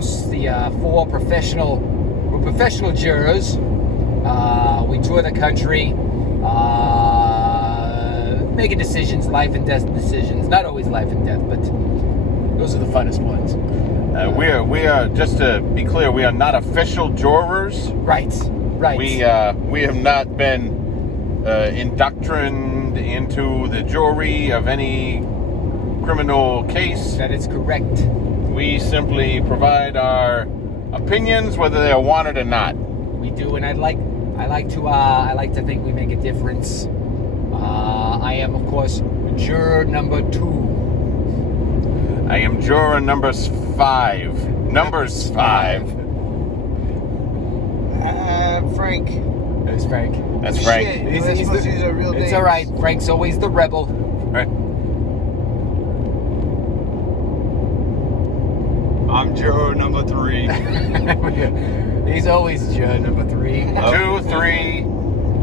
hosts, the we're professional jurors. We tour the country, making decisions, life and death decisions. Not always life and death, but those are the funnest ones. We are, just to be clear, we are not official jurors. Right. We have not been indoctrined into the jury of any criminal case. That is correct. We simply provide our opinions, whether they are wanted or not. We do, and I like to think we make a difference. I am, of course, juror number 2. I am juror numbers 5. Frank. That's Frank. That's Frank. Shit, he's supposed to use our real names. It's all right. Frank's always the rebel. Right. I'm juror number 3. He's always juror number 3. 2, 3,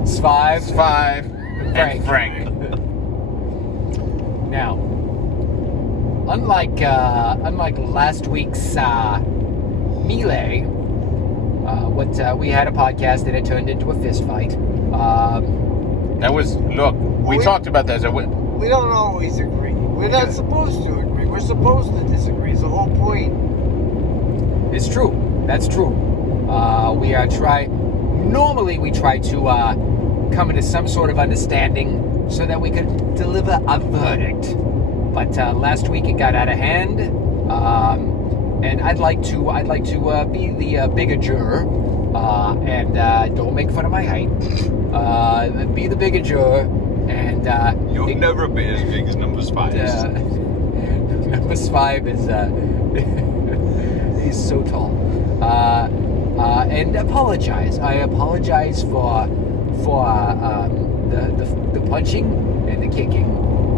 It's 5. 5, and Frank. Now, unlike last week's melee, we had a podcast and it turned into a fist fight. We talked about that. We don't always agree. We're not supposed to agree. We're supposed to disagree. It's the whole point. It's true. That's true. Normally we try to come into some sort of understanding so that we could deliver a verdict. But last week it got out of hand, and I'd like to be the bigger juror, and don't make fun of my height. Be the bigger juror, and You'll never be as big as number 5. Number 5 is he's so tall. And apologize. I apologize for the punching and the kicking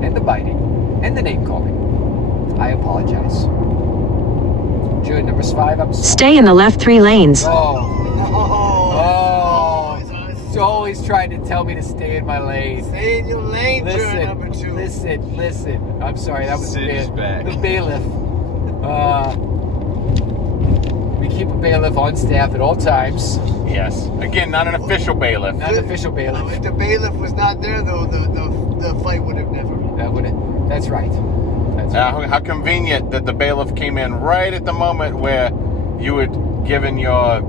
and the biting and the name calling. I apologize. Juror number 5, I'm sorry. Stay in the left 3 lanes. Oh, he's always trying to tell me to stay in my lane. Stay in your lane, juror number 2. Listen. I'm sorry, that was City's back. the bailiff. We keep a bailiff on staff at all times. Yes. Again, not an official bailiff. Not an official bailiff. If the bailiff was not there, though, the fight would have never been. That's right. How convenient that the bailiff came in right at the moment where you had given your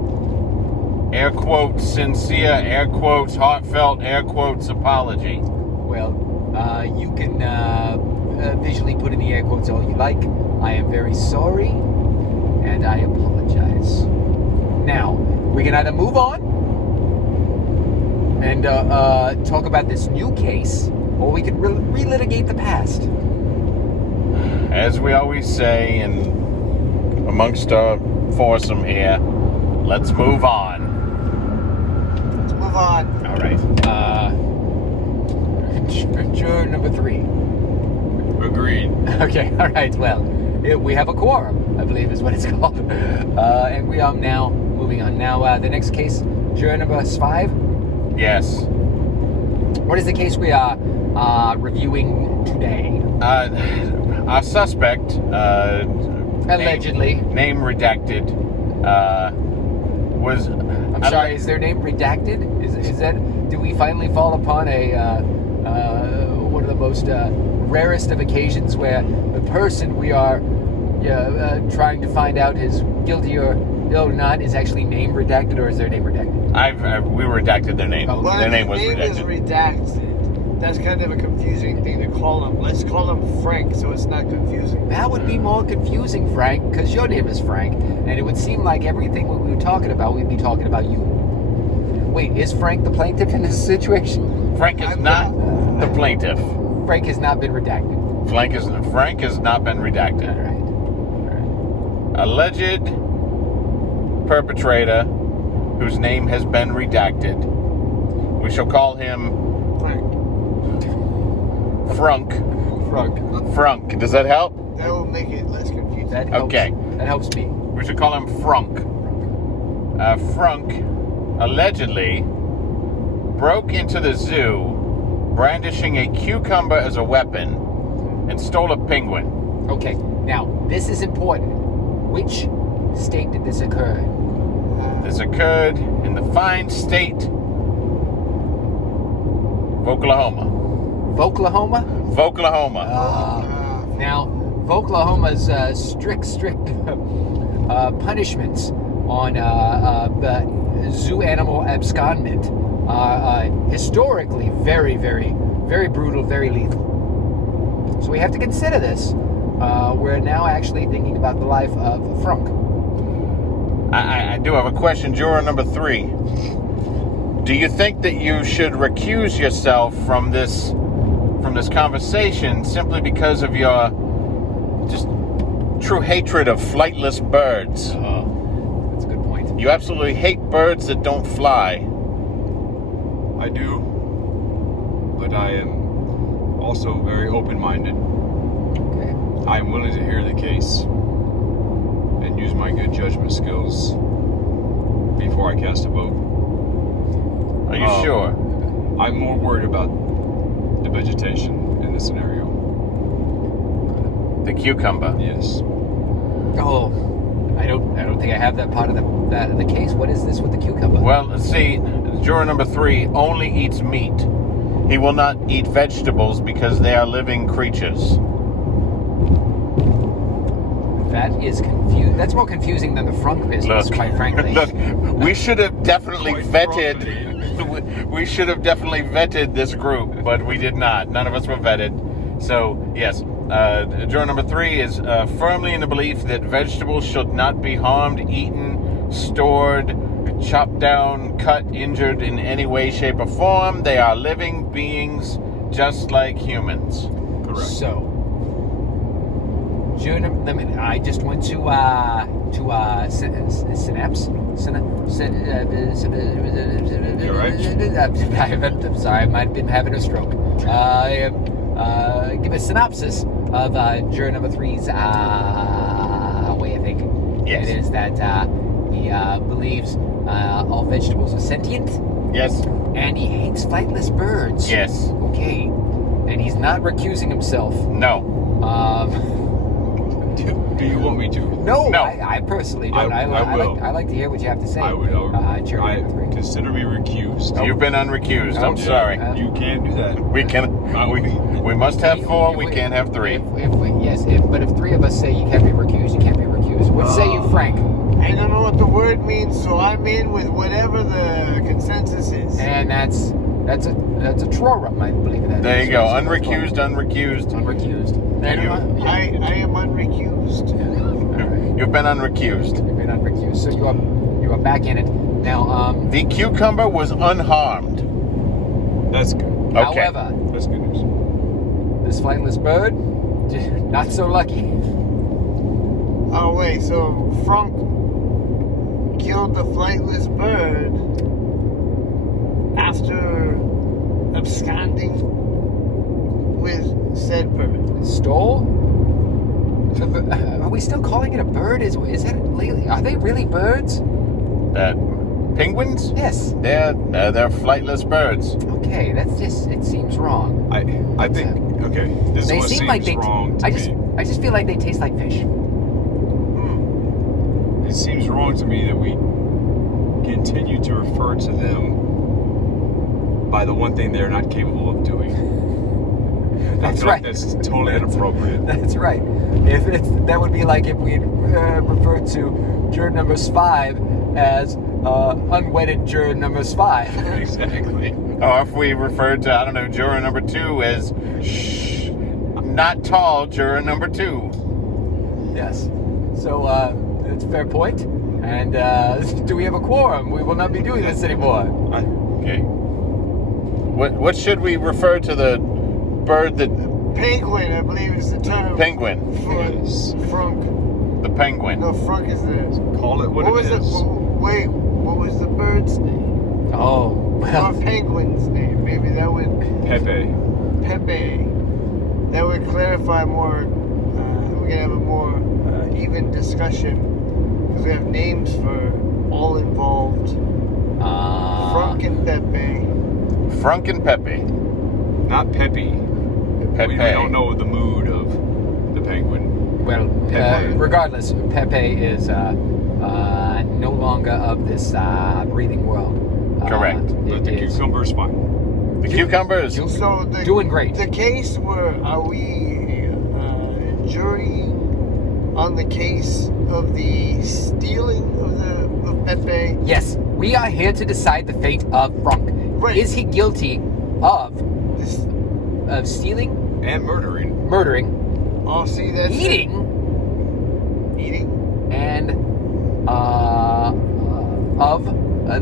air quotes sincere, air quotes heartfelt, air quotes apology. Well, you can visually put in the air quotes all you like. I am very sorry, and I apologize. Now, we can either move on and talk about this new case, or we can relitigate the past. As we always say, and amongst our foursome here, let's move on. Let's move on. All right. Juror number 3. Agreed. Okay, all right. Well, we have a quorum, I believe is what it's called. And we are now moving on. Now, the next case, juror number 5. Yes. What is the case we are reviewing today? Our suspect, Allegedly. name redacted, was... I'm sorry, is their name redacted? Is that... Do we finally fall upon one of the most rarest of occasions where the person we are trying to find out is guilty or not is actually name redacted, or is their name redacted? We redacted their name. Oh, Their name was redacted. Is redacted. That's kind of a confusing thing to call him. Let's call him Frank so it's not confusing. That would be more confusing, Frank, because your name is Frank, and it would seem like everything we were talking about, we'd be talking about you. Wait, is Frank the plaintiff in this situation? Frank is not the plaintiff. Frank has not been redacted. Frank has not been redacted. All right. Alleged perpetrator whose name has been redacted. We shall call him Frunk. Frunk. Does that help? That will make it less confusing. That helps. Okay. That helps me. We should call him Frunk. Frunk allegedly broke into the zoo brandishing a cucumber as a weapon and stole a penguin. Okay, now, this is important. Which state did this occur? This occurred in the fine state of Oklahoma. Oklahoma? Oklahoma. Now, Oklahoma's strict punishments on the zoo animal abscondment are historically very, very, very brutal, very lethal. So we have to consider this. We're now actually thinking about the life of Frank. I do have a question, juror number 3. Do you think that you should recuse yourself from this conversation simply because of your just true hatred of flightless birds? That's a good point. You absolutely hate birds that don't fly. I do, but I am also very open-minded. Okay. I am willing to hear the case and use my good judgment skills before I cast a vote. Are you sure? I'm more worried about the vegetation in this scenario. The cucumber. Yes. Oh, I don't think I have that part of the case. What is this with the cucumber? Well, see, juror number 3 only eats meat. He will not eat vegetables because they are living creatures. That is confusing. That's more confusing than the Frunk business, quite frankly. Look, we should have definitely Quite vetted. properly. We should have definitely vetted this group, but we did not. None of us were vetted. So yes, juror number 3 is firmly in the belief that vegetables should not be harmed, eaten, stored, chopped down, cut, injured in any way, shape, or form. They are living beings just like humans. Correct. So, I just went to Synapse. You alright? I'm sorry, I might have been having a stroke. Give a synopsis of juror number 3's way of thinking. Yes. It is that he believes all vegetables are sentient, Yes. and he hates flightless birds. Yes. Okay. And he's not recusing himself. No. Do you want me to? No. No. I personally don't. I will. I like to hear what you have to say. I would. Juror number 3. Consider me recused. You've been unrecused. I'm Okay. sorry. You can't do that. We can. We must have 4. We can't have 3. But if 3 of us say you can't be recused, you can't be recused. What say you, Frank? I don't know what the word means, so I'm in with whatever the consensus is. And that's a trorum, I believe that. There is. you go. So Unrecused. Unrecused. I am unrecused. You've been unrecused. You've been unrecused, so you are back in it now. The cucumber was unharmed. That's good. Okay. However, That's good news. this flightless bird, not so lucky. Oh wait, so Frank killed the flightless bird after absconding with said bird. Stole? Are we still calling it a bird? Is that are they really birds? Penguins? Yes. They're flightless birds. Okay, that's just, it seems wrong. I think, okay, this is They what seem seems like they. wrong to I me. just feel like they taste like fish. It seems wrong to me that we continue to refer to them by the one thing they're not capable of doing. That's I feel right. like that's totally inappropriate. That's right. That would be like if we referred to juror number 5 as unwedded juror number 5. Exactly. Or if we referred to, I don't know, juror number 2 as not tall juror number 2. Yes. So that's a fair point. And do we have a quorum? We will not be doing this anymore. Okay. What should we refer to the bird that... Penguin, I believe is the term. Penguin. For Frank. The penguin. No, Frank is the. Call it what was it is. Wait, what was the bird's name? Oh, well. Or penguin's name? Maybe that would. Pepe. Pepe. That would clarify more. We can have a more even discussion because we have names for all involved. Frank and Pepe. Frank and Pepe. Not Pepe. Pepe. We don't know the mood of the penguin. Well, Pepe. regardless, Pepe is longer of this breathing world. Correct. But the cucumber's fine. The cucumbers. So Doing great. The case are we jurying on the case of the stealing of Pepe? Yes, we are here to decide the fate of Frank. Right. Is he guilty of This, stealing, And murdering. murdering, oh, see, that's eating, and of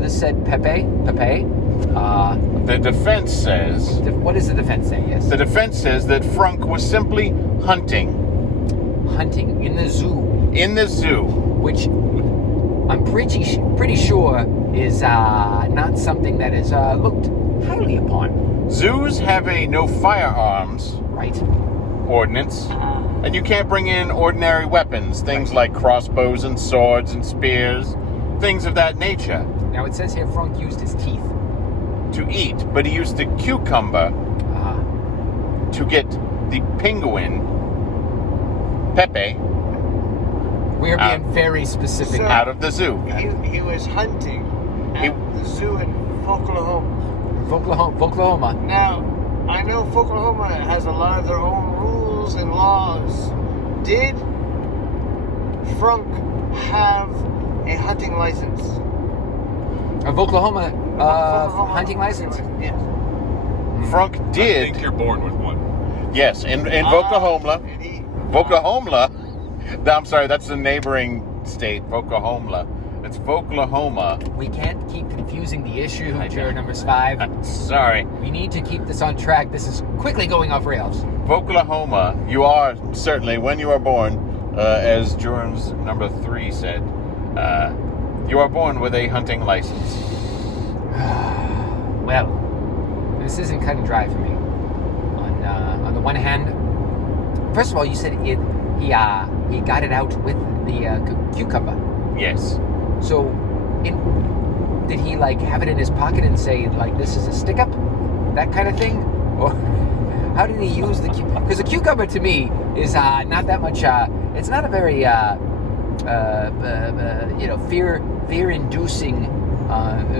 the said Pepe? The defense says. What does the defense say? Yes. The defense says that Frank was simply hunting Hunting in the zoo, in the zoo. which I'm pretty sure is not something that is looked highly upon. Zoos have a no firearms Right. ordinance, and you can't bring in ordinary weapons, things like crossbows and swords and spears, things of that nature, Now it says here Frank used his teeth. to eat. But he used the cucumber to get the penguin, Pepe, We are being Out. very specific. So- out of the zoo. he was hunting at He- the zoo in Oklahoma. Oklahoma. Now, I know Oklahoma has a lot of their own rules and laws. Did Frank have a hunting license? Of Oklahoma Oklahoma hunting license? Yes. Frank I did, think you're born with one. yes, in Oklahoma. And he- Oklahoma. I'm sorry, that's the neighboring state, Oklahoma. It's Oklahoma. We can't keep confusing the issue, I know. juror number 5. Sorry. We need to keep this on track. This is quickly going off rails. Oklahoma, you are certainly, when you are born, as jurors number 3 said, you are born with a hunting license. Well, this isn't cut and dry for me. On the one hand, first of all, you said he got it out with the cucumber. Yes. So, did he like have it in his pocket and say like this is a stick up, that kind of thing, or how did he use the? Because the cucumber to me is not that much. It's not a very fear-inducing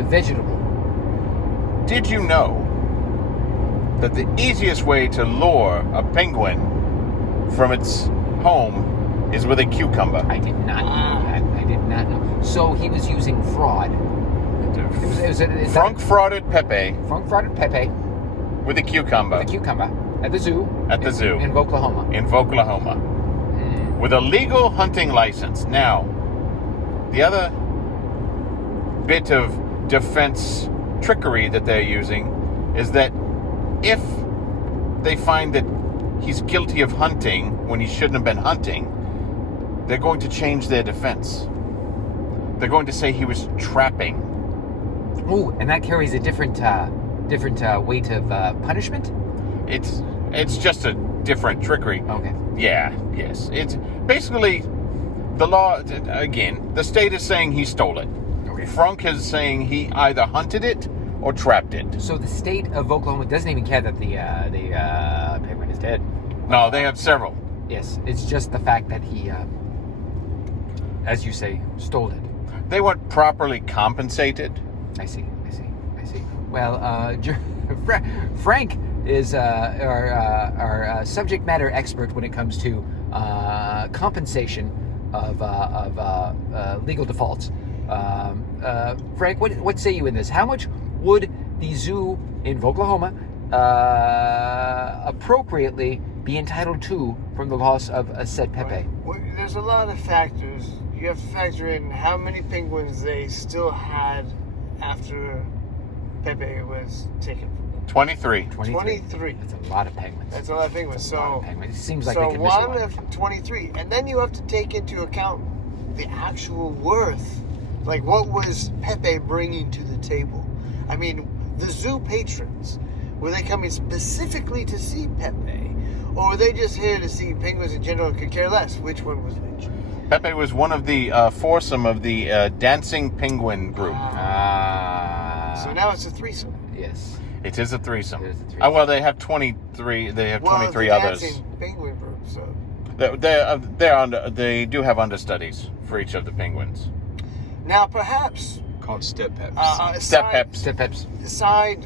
vegetable. Did you know that the easiest way to lure a penguin from its home is with a cucumber? I did not know that. I did not know. So he was using fraud. Frank frauded Pepe Frank frauded Pepe with a cucumber with a cucumber at the zoo. At the zoo. in Oklahoma. in Oklahoma with a legal hunting license. Now, the other bit of defense trickery that they're using is that if they find that he's guilty of hunting when he shouldn't have been hunting, they're going to change their defense. They're going to say he was trapping. Ooh, and that carries a different weight of punishment. It's just a different trickery. Okay. Yeah, yes. It's basically the law. Again, the state is saying he stole it. Okay. Frank is saying he either hunted it or trapped it. So the state of Oklahoma doesn't even care that the penguin is dead. No, they have several. Yes, it's just the fact that he, as you say, stole it. They weren't properly compensated. I see. Well, Frank is our subject matter expert when it comes to compensation of legal defaults. Frank, what say you in this? How much would the zoo in Oklahoma appropriately be entitled to from the loss of said Pepe? Well, there's a lot of factors. You have to factor in how many penguins they still had after Pepe was taken. 23. 23. That's a lot of penguins. That's a lot of penguins. That's a lot of penguins. It seems like so they could miss a one lot. of 23, and then you have to take into account the actual worth. Like, what was Pepe bringing to the table? I mean, the zoo patrons, were they coming specifically to see Pepe, or were they just here to see penguins in general? Could care less which one was which. Pepe was one of the foursome of the dancing penguin group. So now it's a threesome. Yes. It is a threesome. It is a threesome. Well, they have 23. They have 23 the others. dancing penguin group. So They do have understudies for each of the penguins. Now, perhaps Called step-peps. Step-peps. Step-peps. Aside,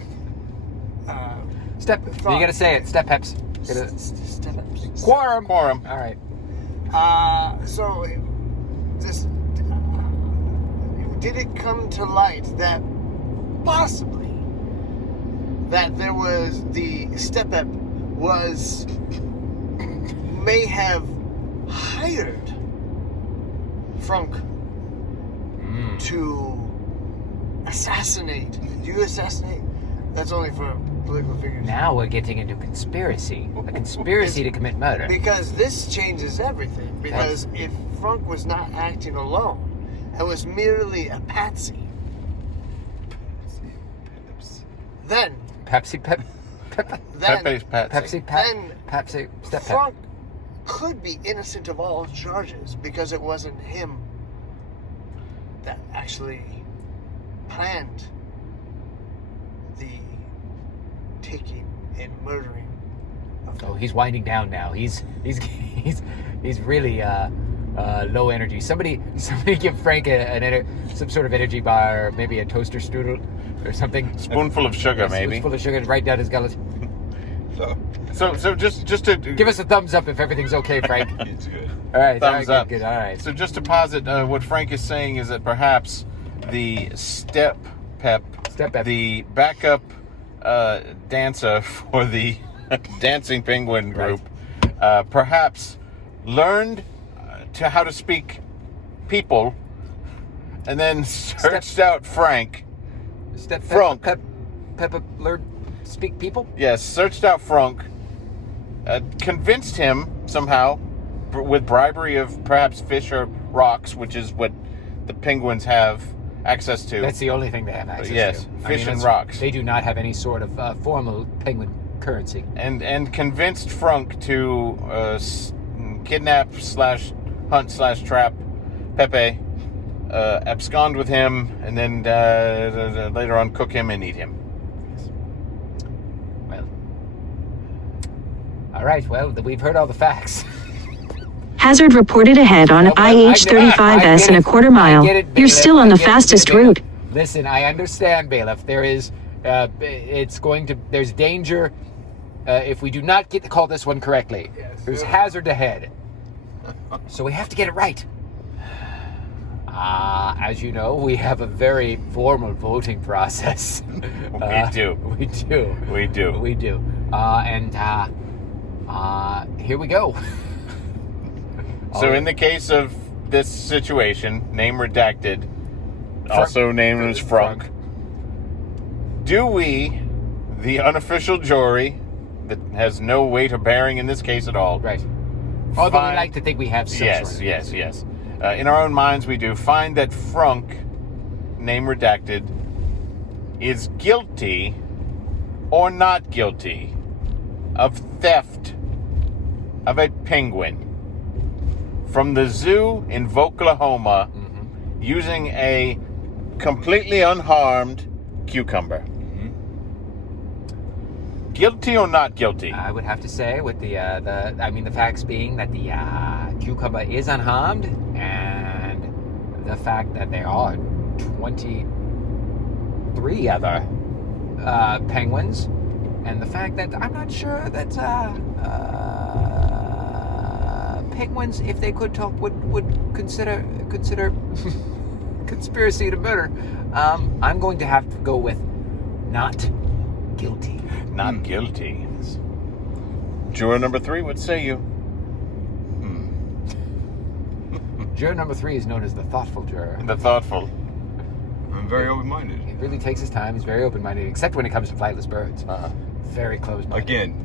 Step. You gotta say it. Step-peps. step-peps. Quorum. Quorum. All right. So, this did it come to light that possibly that there was the step-pep may have hired Frunk to assassinate. Do you assassinate? That's only for political figures. Now we're getting into conspiracy. A conspiracy to commit murder. Because this changes everything. Because if Frunk was not acting alone and was merely a patsy, then Pepe's Patsy. Pepsi, step Frunk could be innocent of all charges because it wasn't him that actually planned the taking and murdering of them. Oh, he's winding down now. He's really low energy. Somebody give Frank some sort of energy bar, or maybe a toaster strudel or something. Spoonful of sugar, maybe. Spoonful of sugar right down his gullet. So just to Give us a thumbs up if everything's okay, Frank. It's good. All right, thumbs up. Good. All right. So just to posit, what Frank is saying is that perhaps the step-pep, the backup dancer for the dancing penguin group, perhaps learned how to speak people, and then searched out Frank. Frunk. Peppa learned to speak people? Yes, searched out Frunk, convinced him somehow with bribery of perhaps fish or rocks, which is what the penguins have access to. That's the only thing they have access to. Yes, fish and rocks. They do not have any sort of formal penguin currency. And convinced Frunk to kidnap / hunt / trap Pepe, abscond with him, and then later on cook him and eat him. Well, all right. Well, we've heard all the facts. Hazard reported ahead on IH-35S in a quarter mile. You're still on the fastest route. Listen, I understand, Bailiff. There's danger if we do not call this one correctly. There's hazard ahead. So we have to get it right. As you know, we have a very formal voting process. We do. And here we go. So in the case of this situation, name redacted, also named as Frunk, do we, the unofficial jury, that has no weight or bearing in this case at all, right? Although we like to think we have some yes. In our own minds, we do find that Frunk, name redacted, is guilty or not guilty of theft of a penguin from the zoo in Oklahoma, using a completely unharmed cucumber. Guilty or not guilty? I would have to say, with the facts being that the cucumber is unharmed, and the fact that there are 23 other penguins, and the fact that I'm not sure that penguins, if they could talk, would consider conspiracy to murder. I'm going to have to go with not guilty. Not guilty. Juror number 3, what say you? Juror number 3 is known as the thoughtful juror. The thoughtful. I'm very open-minded. He really takes his time. He's very open-minded, except when it comes to flightless birds. Very closed-minded. Again.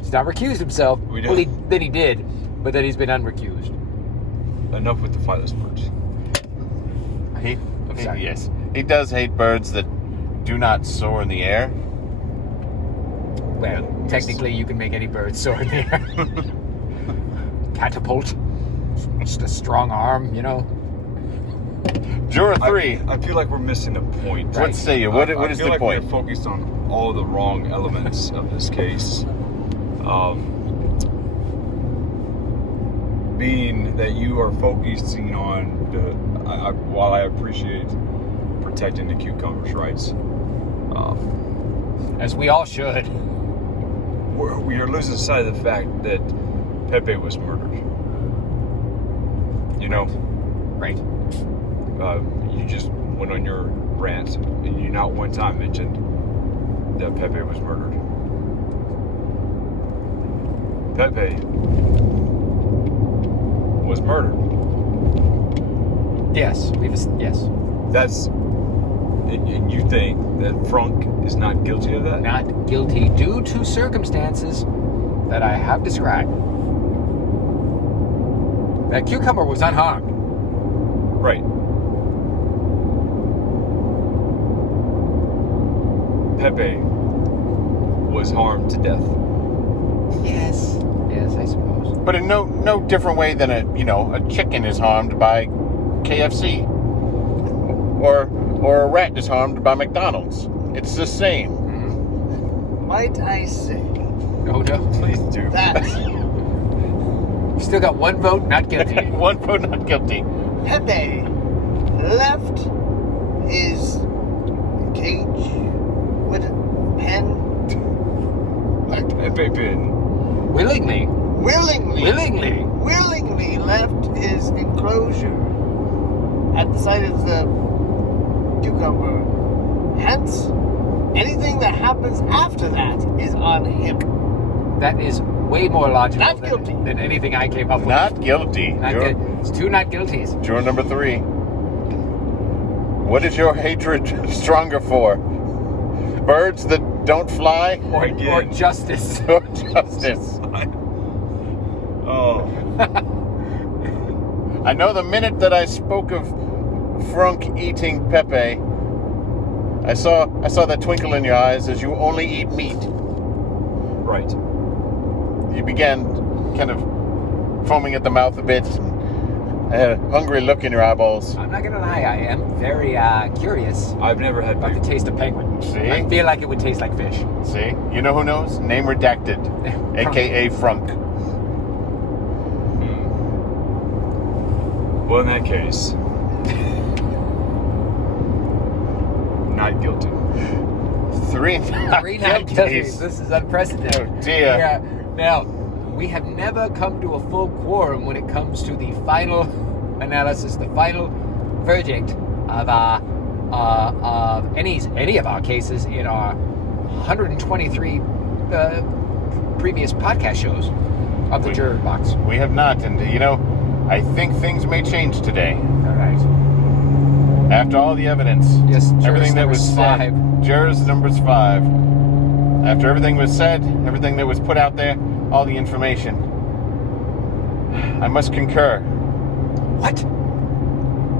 He's not recused himself. Well, then he did, but then he's been unrecused. Enough with the flightless birds. Yes. He does hate birds that do not soar in the air. Well, technically, you can make any bird soar in the air. Catapult. Just a strong arm, you know. Juror 3. I feel like we're missing a point. What say you? What is the I feel like point? we're focused on all the wrong elements of this case. Being that you are focusing on while I appreciate protecting the cucumber's rights, as we all should. we are losing sight of the fact that Pepe was murdered. You know? Right. You just went on your rant, and you not one time mentioned that Pepe was murdered. Pepe was murdered. Yes. Yes. That's... And you think that Frank is not guilty of that? Not guilty due to circumstances that I have described. That cucumber was unharmed. Right. Pepe was harmed to death. Yes. Yes, I suppose. But in no different way than a chicken is harmed by KFC, or a rat is harmed by McDonald's. It's the same. Might I say Oh no. Please do. that Still got one vote, not guilty. One vote not guilty. Pepe left his cage with a pen Pepe pin. Willingly. willingly left his enclosure at the site of the cucumber. Hence, anything that happens after that is on him. That is way more logical Not guilty. than anything I came up with. Not guilty. It's two not guilties. Juror number 3. What is your hatred stronger for? Birds that don't fly? Or justice. Or justice? Oh. I know the minute that I spoke of Frank eating Pepe, I saw that twinkle in your eyes as you only eat meat. Right. You began kind of foaming at the mouth a bit. I had a hungry look in your eyeballs. I'm not gonna lie, I am very curious I've never had about the taste of penguin. See? I feel like it would taste like fish. See? You know who knows? Name redacted. A.K.A. Frunk. Well, in that case, not guilty. 3 not Three not guilties. guilties. This is unprecedented. Oh, dear. Yeah. Now, we have never come to a full quorum when it comes to the final analysis, the final verdict of any of our cases in our 123 previous podcast shows of the juror box. We have not, and I think things may change today. All right. After all the evidence, Yes, everything that was jurors said, 5. jurors numbers 5. After everything was said, everything that was put out there, all the information, I must concur. What?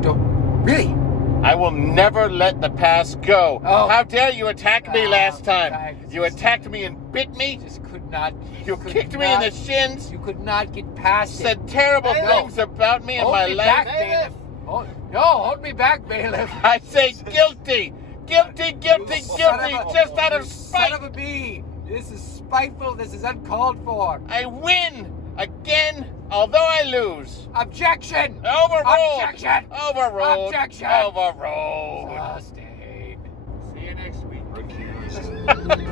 Don't really? I will never let the past go. Oh. How dare you attack me last time? You just- attacked me and bit me. Just could not. You kicked me in the shins. You could not get past it. Said terrible Bailiff. things about me and Hold my me life. back, bailiff. No, hold me back, bailiff. I say guilty. Guilty, guilty, You son guilty, of a- just out of you spite. Son of a bee. This is spiteful. This is uncalled for. I win again, although I lose. Objection. Overruled. Objection. Overruled. Objection. Overruled. Sustained. See you next week. Recused.